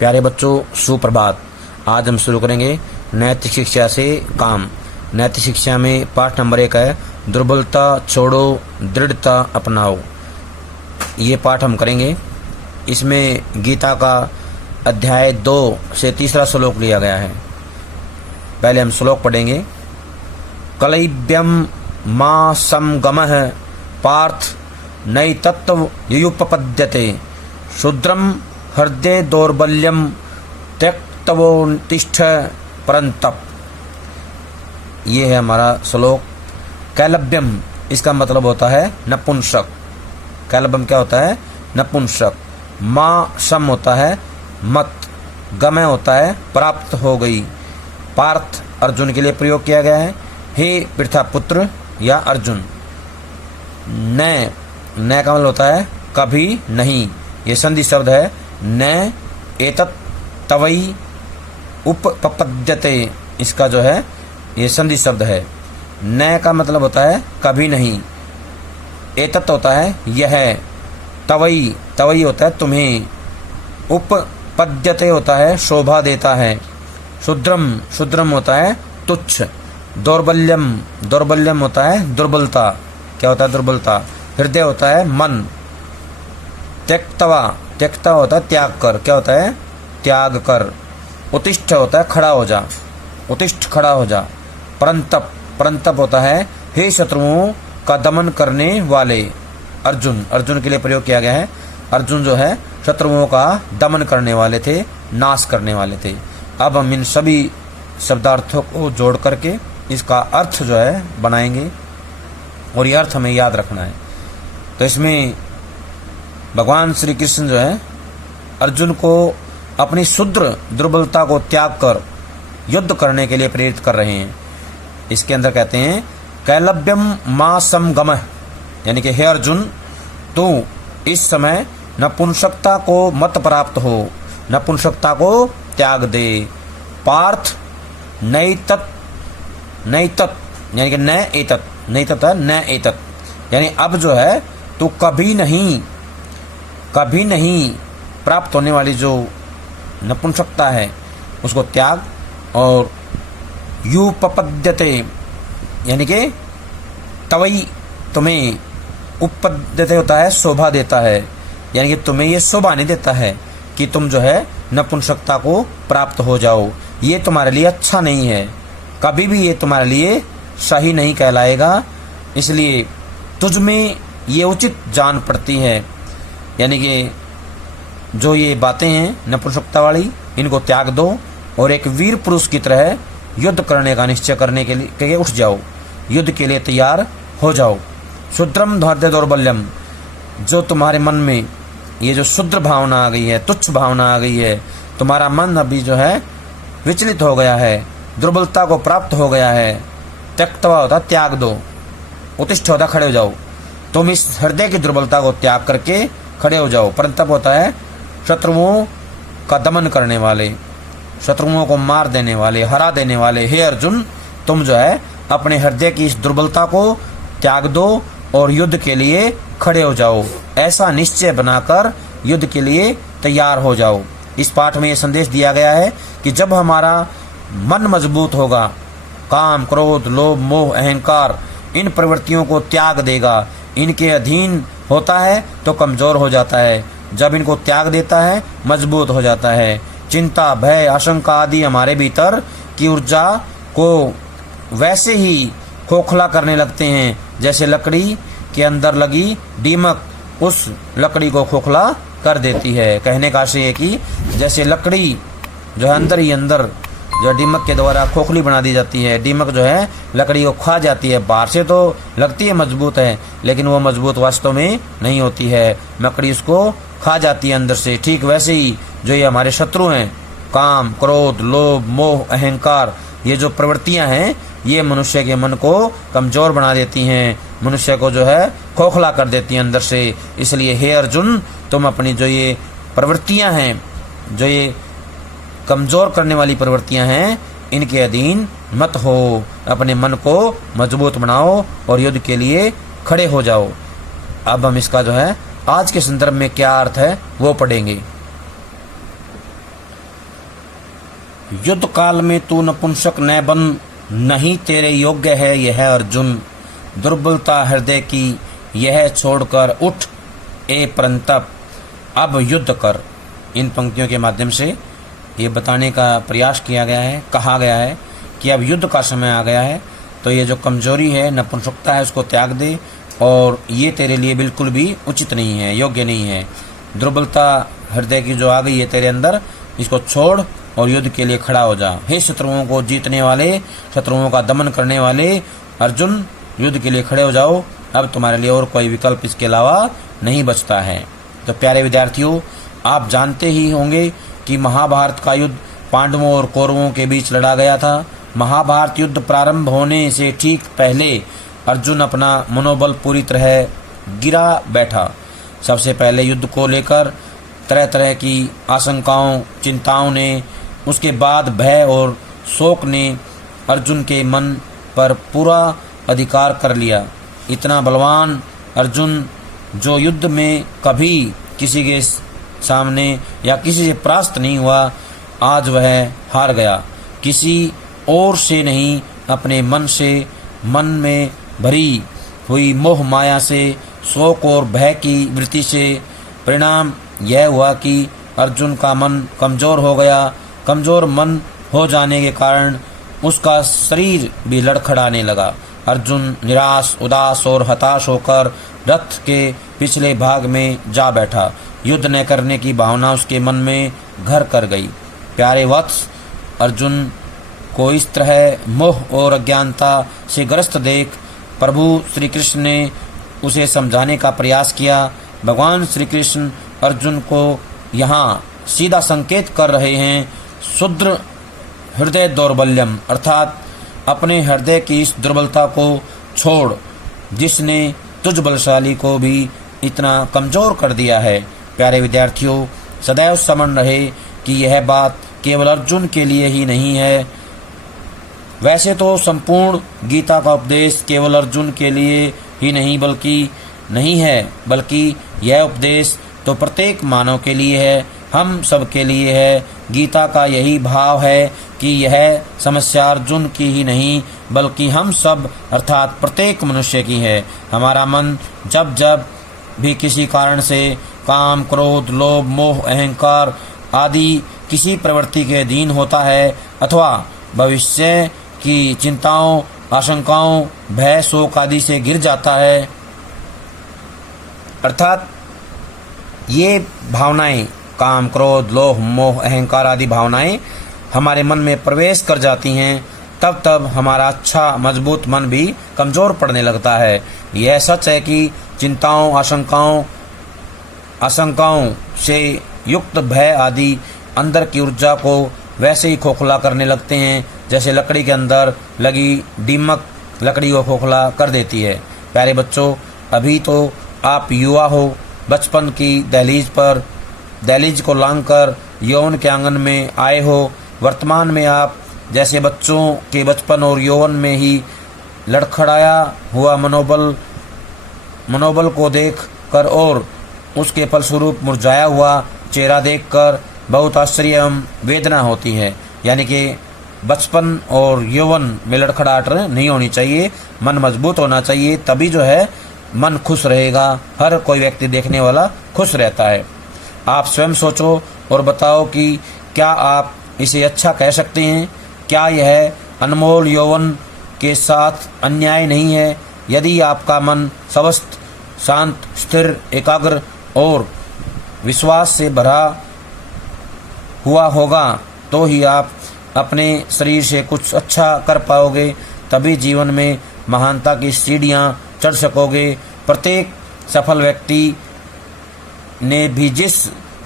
प्यारे बच्चों, सुप्रभात। आज हम शुरू करेंगे नैतिक शिक्षा से काम। नैतिक शिक्षा में पाठ नंबर 1 है दुर्बलता छोड़ो, दृढ़ता अपनाओ। ये पाठ हम करेंगे। इसमें गीता का अध्याय 2 से 3रा श्लोक लिया गया है। पहले हम श्लोक पढ़ेंगे। कलैब्यम मां समगमः पार्थ नैतत्व युयुपपद्यते शूद्रम हृदय दौर्बल्यम त्यक्तवोत्तिष्ठ परंतप। ये है हमारा श्लोक। कैलब्यम इसका मतलब होता है नपुंसक। कैलब्यम क्या होता है? नपुंसक। माँ सम होता है मत, गमय होता है प्राप्त हो गई। पार्थ अर्जुन के लिए प्रयोग किया गया है। हे पृथा पुत्र या अर्जुन। न का मतलब होता है कभी नहीं। ये संधि शब्द है। न एतत् तवई उपपद्यते, इसका जो है ये संधि शब्द है। न का मतलब होता है कभी नहीं। एतत् होता है यह। तवई तवई होता है तुम्हें। उपपद्यते होता है शोभा देता है। शूद्रम शूद्रम होता है तुच्छ। दौर्बल्यम दौर्बल्यम होता है दुर्बलता। क्या होता है? दुर्बलता। हृदय होता है मन। त्यक्तवा त्यक्ता होता है त्याग कर। क्या होता है? त्याग कर। उत्तिष्ठ होता है खड़ा हो जा। उत्तिष्ठ खड़ा हो जा। परंतप परंतप होता है हे शत्रुओं का दमन करने वाले। अर्जुन अर्जुन के लिए प्रयोग किया गया है। अर्जुन जो है शत्रुओं का दमन करने वाले थे, नाश करने वाले थे। अब हम इन सभी शब्दार्थों को जोड़ करके इसका अर्थ जो है बनाएंगे और ये अर्थ हमें याद रखना है। तो इसमें भगवान श्री कृष्ण जो है अर्जुन को अपनी शूद्र दुर्बलता को त्याग कर युद्ध करने के लिए प्रेरित कर रहे हैं। इसके अंदर कहते हैं कैलब्यम मां समगमः, यानी कि हे अर्जुन तू इस समय नपुंसकता को मत प्राप्त हो, नपुंसकता को त्याग दे। पार्थ नैतत् नैतत् यानी कि न एतत्, नैतत् है न एतत्, यानी अब जो है तू कभी नहीं प्राप्त होने वाली जो नपुंसकता है उसको त्याग। और युपपद्यते यानी कि तवई तुम्हें, उपपद्यते होता है शोभा देता है, यानी कि तुम्हें ये शोभा नहीं देता है कि तुम जो है नपुंसकता को प्राप्त हो जाओ। ये तुम्हारे लिए अच्छा नहीं है, कभी भी ये तुम्हारे लिए सही नहीं कहलाएगा। इसलिए तुझ में ये उचित जान पड़ती है, यानी कि जो ये बातें हैं नपुंसकता वाली इनको त्याग दो और एक वीर पुरुष की तरह युद्ध करने का निश्चय करने के लिए उठ जाओ, युद्ध के लिए तैयार हो जाओ। शूद्रम हृदय दौर्बल्यम, जो तुम्हारे मन में ये जो शूद्र भावना आ गई है, तुच्छ भावना आ गई है, तुम्हारा मन अभी जो है विचलित हो गया है, दुर्बलता को प्राप्त हो गया है। त्यक्तवा होता त्याग दो, उत्तिष्ठ होता खड़े हो जाओ। तुम इस हृदय की दुर्बलता को त्याग करके खड़े हो जाओ। परंतप होता है शत्रुओं का दमन करने वाले, शत्रुओं को मार देने वाले, हरा देने वाले। हे अर्जुन तुम जो है अपने हृदय की इस दुर्बलता को त्याग दो और युद्ध के लिए खड़े हो जाओ। ऐसा निश्चय बनाकर युद्ध के लिए तैयार हो जाओ। इस पाठ में यह संदेश दिया गया है कि जब हमारा मन मजबूत होगा, काम क्रोध लोभ मोह अहंकार इन प्रवृत्तियों को त्याग देगा, इनके अधीन होता है तो कमजोर हो जाता है, जब इनको त्याग देता है मजबूत हो जाता है। चिंता भय आशंका आदि हमारे भीतर की ऊर्जा को वैसे ही खोखला करने लगते हैं जैसे लकड़ी के अंदर लगी दीमक उस लकड़ी को खोखला कर देती है। कहने का आशय है कि जैसे लकड़ी जो है अंदर ही अंदर जो दीमक के द्वारा खोखली बना दी जाती है, दीमक जो है लकड़ी को खा जाती है। बाहर से तो लगती है मजबूत है, लेकिन वो मजबूत वास्तव में नहीं होती है, लकड़ी उसको खा जाती है अंदर से। ठीक वैसे ही जो ये हमारे शत्रु हैं, काम क्रोध लोभ मोह अहंकार, ये जो प्रवृत्तियां हैं ये मनुष्य के मन को कमजोर बना देती हैं, मनुष्य को जो है खोखला कर देती हैं अंदर से। इसलिए हे अर्जुन तुम अपनी जो ये प्रवृत्तियां हैं, जो ये कमजोर करने वाली प्रवृत्तियां हैं, इनके अधीन मत हो। अपने मन को मजबूत बनाओ और युद्ध के लिए खड़े हो जाओ। अब हम इसका जो है आज के संदर्भ में क्या अर्थ है वो पढ़ेंगे। युद्ध काल में तू नपुंसक न बन, नहीं तेरे योग्य है यह अर्जुन। दुर्बलता हृदय की यह छोड़कर उठ ए परंतप, अब युद्ध कर। इन पंक्तियों के माध्यम से ये बताने का प्रयास किया गया है, कहा गया है कि अब युद्ध का समय आ गया है, तो ये जो कमजोरी है, नपुंसकता है, उसको त्याग दे, और ये तेरे लिए बिल्कुल भी उचित नहीं है, योग्य नहीं है। दुर्बलता हृदय की जो आ गई है तेरे अंदर, इसको छोड़ और युद्ध के लिए खड़ा हो जा। हे शत्रुओं को जीतने वाले, शत्रुओं का दमन करने वाले अर्जुन, युद्ध के लिए खड़े हो जाओ। अब तुम्हारे लिए और कोई विकल्प इसके अलावा नहीं बचता है। तो प्यारे विद्यार्थियों, आप जानते ही होंगे कि महाभारत का युद्ध पांडवों और कौरवों के बीच लड़ा गया था। महाभारत युद्ध प्रारंभ होने से ठीक पहले अर्जुन अपना मनोबल पूरी तरह गिरा बैठा। सबसे पहले युद्ध को लेकर तरह तरह की आशंकाओं, चिंताओं ने, उसके बाद भय और शोक ने अर्जुन के मन पर पूरा अधिकार कर लिया। इतना बलवान अर्जुन, जो युद्ध में कभी किसी के सामने या किसी से परास्त नहीं हुआ, आज वह हार गया। किसी और से नहीं, अपने मन से, मन में भरी हुई मोह माया से, शोक और भय की वृत्ति से परिणाम यह हुआ कि अर्जुन का मन कमजोर हो गया। कमजोर मन हो जाने के कारण उसका शरीर भी लड़खड़ाने लगा। अर्जुन निराश, उदास और हताश होकर रथ के पिछले भाग में जा बैठा। युद्ध न करने की भावना उसके मन में घर कर गई। प्यारे वत्स, अर्जुन को इस तरह मोह और अज्ञानता से ग्रस्त देख प्रभु श्री कृष्ण ने उसे समझाने का प्रयास किया। भगवान श्री कृष्ण अर्जुन को यहाँ सीधा संकेत कर रहे हैं, शुद्र हृदय दौर्बल्यम, अर्थात अपने हृदय की इस दुर्बलता को छोड़, जिसने तुझ बलशाली को भी इतना कमजोर कर दिया है। प्यारे विद्यार्थियों, सदैव स्मरण रहे कि यह बात केवल अर्जुन के लिए ही नहीं है। वैसे तो संपूर्ण गीता का उपदेश केवल अर्जुन के लिए ही नहीं है, बल्कि यह उपदेश तो प्रत्येक मानव के लिए है, हम सब के लिए है। गीता का यही भाव है कि यह समस्या अर्जुन की ही नहीं, बल्कि हम सब अर्थात प्रत्येक मनुष्य की है। हमारा मन जब जब भी किसी कारण से काम, क्रोध, लोभ, मोह, अहंकार आदि किसी प्रवृत्ति के अधीन होता है, अथवा भविष्य की चिंताओं, आशंकाओं, भय, शोक आदि से गिर जाता है, अर्थात ये भावनाएं, काम, क्रोध, लोभ, मोह, अहंकार आदि भावनाएं हमारे मन में प्रवेश कर जाती हैं, तब तब हमारा अच्छा मजबूत मन भी कमजोर पड़ने लगता है। यह सच है कि चिंताओं, आशंकाओं से युक्त भय आदि अंदर की ऊर्जा को वैसे ही खोखला करने लगते हैं जैसे लकड़ी के अंदर लगी दीमक लकड़ी को खोखला कर देती है। प्यारे बच्चों, अभी तो आप युवा हो, बचपन की दहलीज को लांघकर यौवन के आंगन में आए हो। वर्तमान में आप जैसे बच्चों के बचपन और यौवन में ही लड़खड़ाया हुआ मनोबल को देख कर और उसके फलस्वरूप मुरझाया हुआ चेहरा देखकर बहुत आश्चर्य एवं वेदना होती है। यानी कि बचपन और यौवन में लड़खड़ाहट नहीं होनी चाहिए, मन मजबूत होना चाहिए, तभी जो है मन खुश रहेगा। हर कोई व्यक्ति देखने वाला खुश रहता है। आप स्वयं सोचो और बताओ कि क्या आप इसे अच्छा कह सकते हैं? क्या यह अनमोल यौवन के साथ अन्याय नहीं है? यदि आपका मन स्वस्थ, शांत, स्थिर, एकाग्र और विश्वास से भरा हुआ होगा तो ही आप अपने शरीर से कुछ अच्छा कर पाओगे, तभी जीवन में महानता की सीढ़ियां चढ़ सकोगे। प्रत्येक सफल व्यक्ति ने भी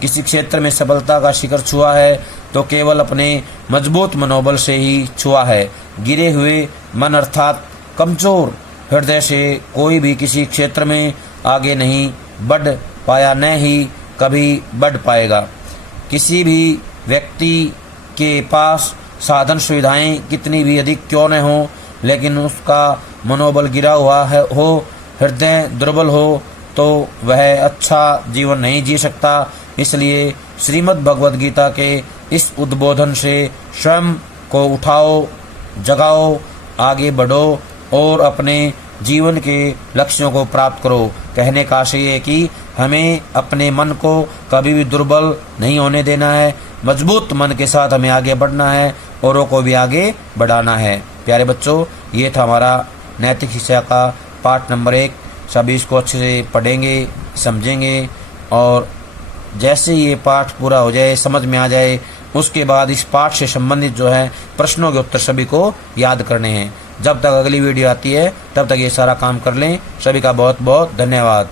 किसी क्षेत्र में सफलता का शिखर छुआ है तो केवल अपने मजबूत मनोबल से ही छुआ है। गिरे हुए मन अर्थात कमजोर हृदय से कोई भी किसी क्षेत्र में आगे नहीं बढ़ पाया, न ही कभी बढ़ पाएगा। किसी भी व्यक्ति के पास साधन सुविधाएं कितनी भी अधिक क्यों न हो, लेकिन उसका मनोबल गिरा हुआ हो, हृदय दुर्बल हो, तो वह अच्छा जीवन नहीं जी सकता। इसलिए श्रीमद् भगवद गीता के इस उद्बोधन से स्वयं को उठाओ, जगाओ, आगे बढ़ो और अपने जीवन के लक्ष्यों को प्राप्त करो। कहने का आशय है कि हमें अपने मन को कभी भी दुर्बल नहीं होने देना है, मजबूत मन के साथ हमें आगे बढ़ना है, औरों को भी आगे बढ़ाना है। प्यारे बच्चों, ये था हमारा नैतिक शिक्षा का पाठ नंबर 1। सभी इसको अच्छे से पढ़ेंगे, समझेंगे और जैसे ये पाठ पूरा हो जाए, समझ में आ जाए, उसके बाद इस पाठ से संबंधित जो है प्रश्नों के उत्तर सभी को याद करने हैं। जब तक अगली वीडियो आती है तब तक ये सारा काम कर लें। सभी का बहुत बहुत धन्यवाद।